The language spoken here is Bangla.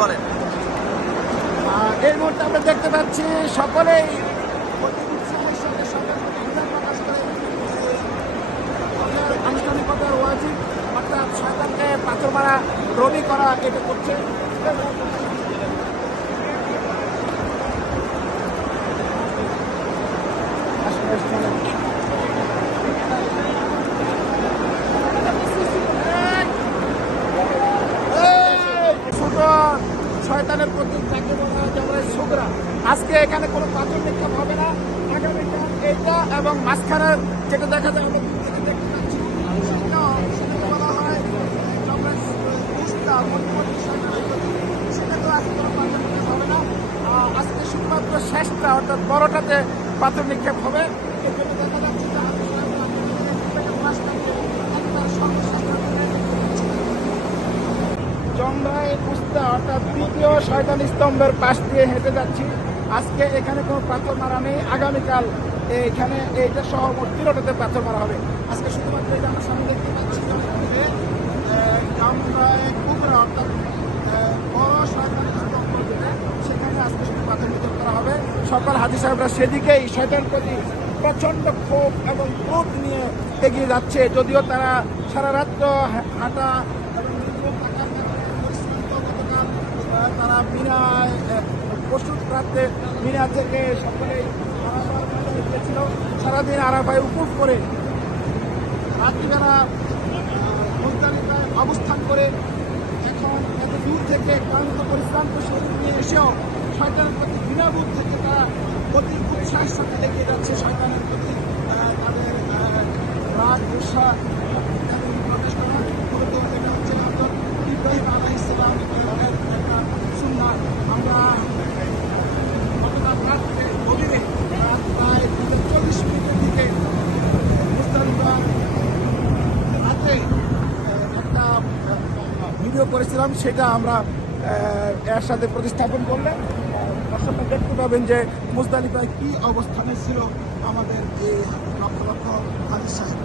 বলেন। এই মুহূর্তে আমরা দেখতে পাচ্ছি সকলেই অতি উৎসাহের সাথে সরকার প্রতি বিধান প্রকাশ করে আনুষ্ঠানিকতার ওয়াজিব অর্থাৎ শয়তানকে পাথর মারা রবি করা এটা করছে। শয়তানের প্রতীক যাকে বলা হয় যেমন সুগরা। আজকে এখানে কোনো পাথর নিক্ষেপ হবে না। আগামীকাল এইটা এবং মাঝখানের যেটা দেখা যায় আমরা দূর থেকে দেখতে পাচ্ছি সেটাকে বলা হয় সেটাতেও আজকে কোনো পাথর নিক্ষেপ হবে না। আজকে শুধুমাত্র শেষটা অর্থাৎ বড়টাতে পাথর নিক্ষেপ হবে। এর জন্য দেখা যাচ্ছে যে জংরায় উস্তা অর্থাৎ দ্বিতীয় শয়তান স্তম্ভের পাশ দিয়ে হেঁটে যাচ্ছি। আজকে এখানে কোনো পাথর মারা নেই। আগামীকাল এখানে এইটা সহ মোট 3টাতে পাথর মারা হবে। আজকে শুধুমাত্র এই যে আমার সামনে দেখতে পাচ্ছি জংরায় কুবরা অর্থাৎ বড় শয়তান স্তম্ভ যেটা সেখানে আজকে শুধু পাথর নিক্ষেপ করা হবে। সকল হাজী সাহেবরা সেদিকেই শয়তান প্রতি প্রচণ্ড ক্ষোভ এবং ক্রোধ নিয়ে এগিয়ে যাচ্ছে। যদিও তারা সারা রাত্র হাঁটা তারা মিনায় পশুর রাত্রে মিনা থেকে সকলেই গিয়েছিল। সারাদিন আরাফায় উপভোগ করে রাত্রিবেলা মুজদালিফায় অবস্থান করে এখন এত দূর থেকে ক্লান্ত পরিশ্রান্ত শরীর নিয়ে এসেও শয়তানের প্রতি ঘৃণাবোধ থেকে তারা অতি উৎসাহের সাথে এগিয়ে যাচ্ছে। শয়তানের প্রতি তাদের রাগ গুসা প্রকাশ করা মূলত এটা হচ্ছে হযরত ইব্রাহিম আলাইহিস সালামের একটা সুন্নাত। আমরা গতকাল রাত্রে গভীরে রাত প্রায় 40 মিনিটের দিকে মুজদালিফার রাতে একটা ভিডিও করেছিলাম, সেটা আমরা এর সাথে প্রতিস্থাপন করলে দর্শকরা দেখতে পাবেন যে মুজদালিফায় কী অবস্থানে ছিল আমাদের এই লক্ষ লক্ষ হাজী সাহেব।